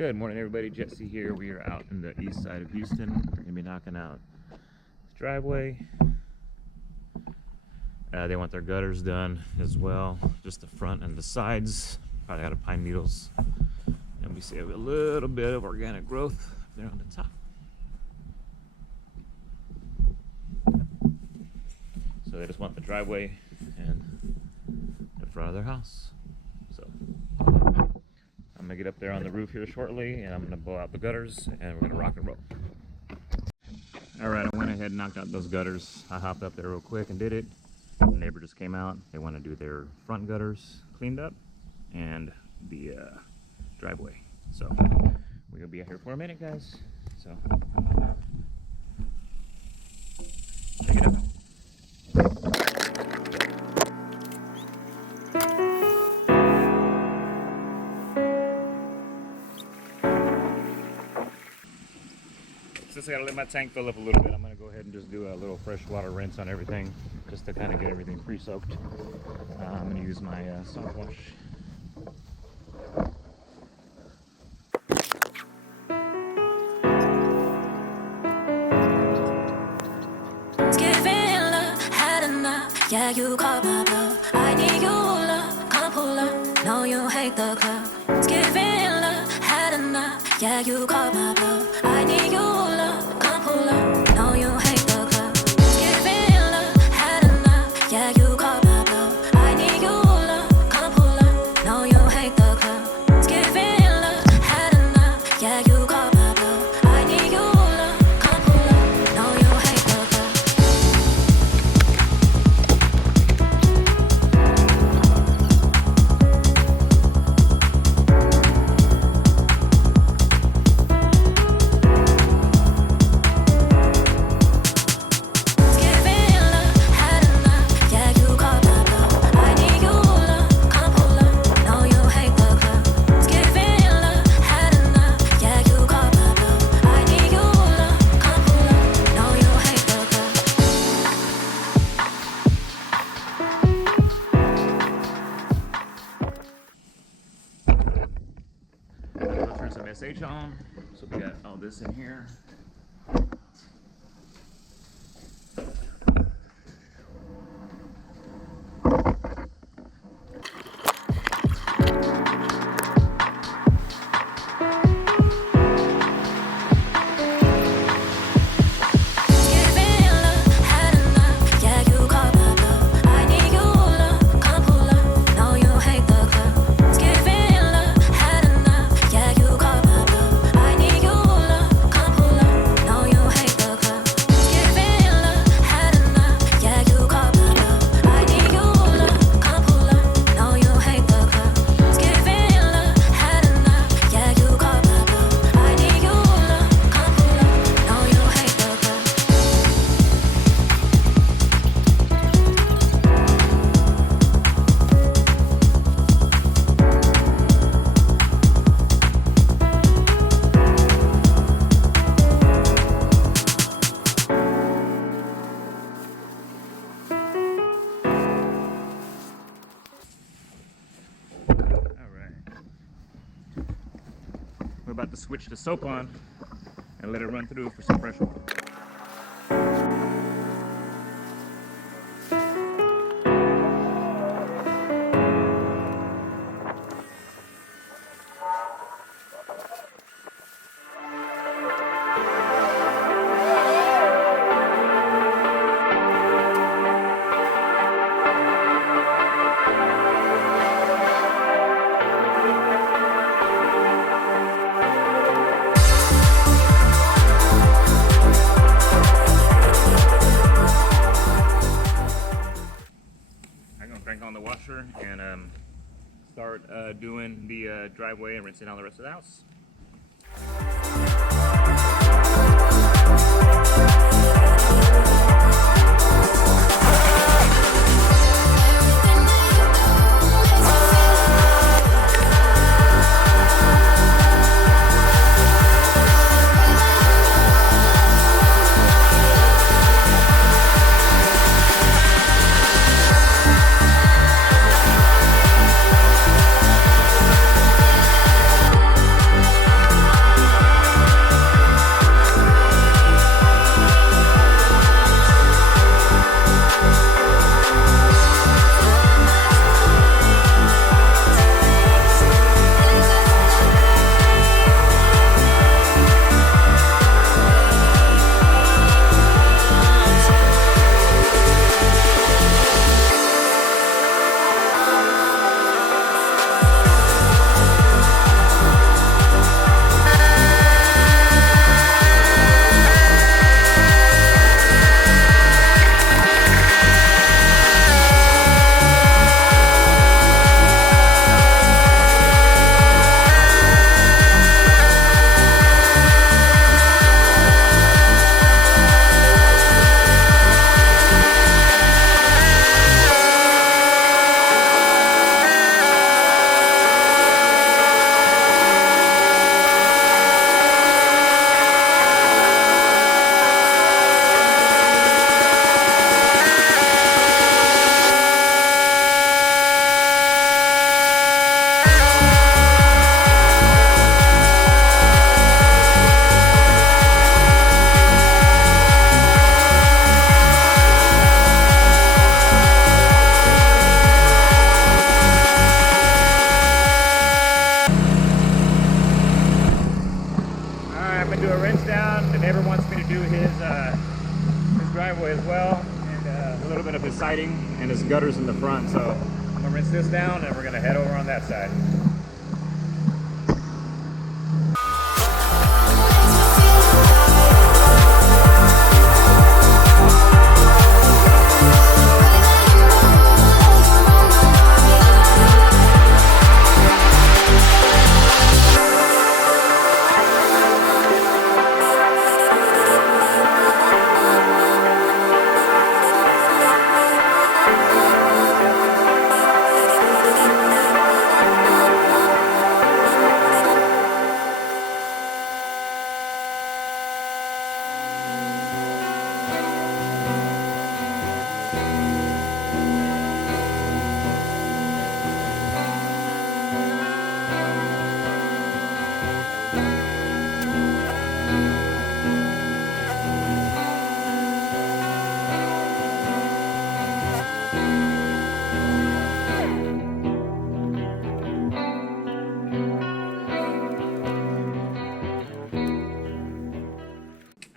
Good morning, everybody. Jesse here. We are out in the east side of Houston. We're going to be knocking out the driveway. They want their gutters done as well, just the front and the sides. Probably out of pine needles. And we see a little bit of organic growth there on the top. So they just want the driveway and the front of their house. So I'm gonna get up there on the roof here shortly, and I'm gonna blow out the gutters, and we're gonna rock and roll. All right, I went ahead and knocked out those gutters. I hopped up there real quick and did it. The neighbor just came out. They want to do their front gutters cleaned up and the driveway. So we're gonna be out here for a minute, guys. So check it out. Since I gotta let my tank fill up a little bit, I'm gonna go ahead and just do a little freshwater rinse on everything, just to kind of get everything pre-soaked. I'm gonna use my soft wash. Yeah, you call my bluff. I need your love, come pull up. No, you hate the club. It's giving love, had enough. Yeah, you call my bluff. I need your love, come pull up. No, you hate the club. It's giving love, had enough. Yeah, you call my bluff. I need your love, come pull up. No, you hate the club. It's giving love, had enough. Yeah, you call my bluff. I need your love, come pull up. No, you hate the club. SH on, so we got all this in here. We're about to switch the soap on and let it run through for some fresh water. On the washer and start doing the driveway and rinsing out the rest of the house. neighbor wants me to do his driveway as well, and a little bit of his siding and his gutters in the front. So I'm gonna rinse this down, and we're gonna head over on that side.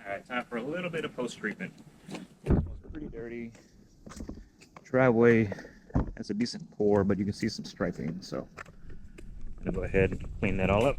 Alright, time for a little bit of post-treatment. It's pretty dirty. Driveway has a decent pour, but you can see some striping, so I'm gonna go ahead and clean that all up.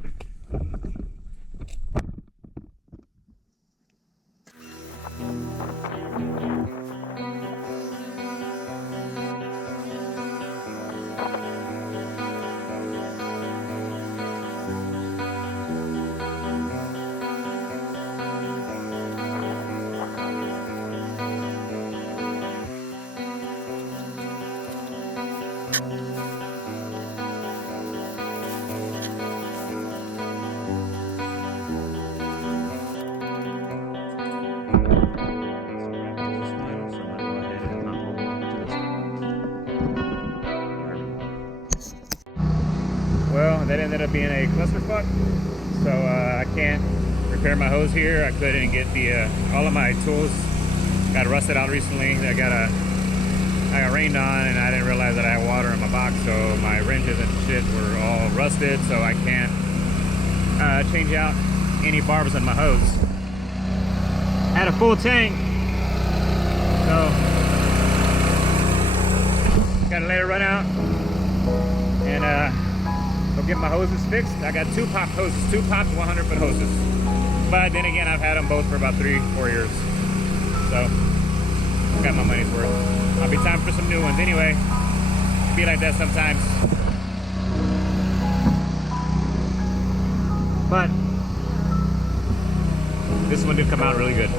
Well, that ended up being a clusterfuck, so I can't repair my hose here. I couldn't get the all of my tools got rusted out recently. I got rained on, and I didn't realize that I had water in my box, so my wrenches and shit were all rusted, so I can't change out any barbs on my hose. I had a full tank, so gotta let it run out and go get my hoses fixed. I got two popped hoses, two popped 100-foot hoses. But then again, I've had them both for about 3-4 years. So, got my money's worth. I'll be time for some new ones. Anyway, it'll be like that sometimes. But, this one did come out really good.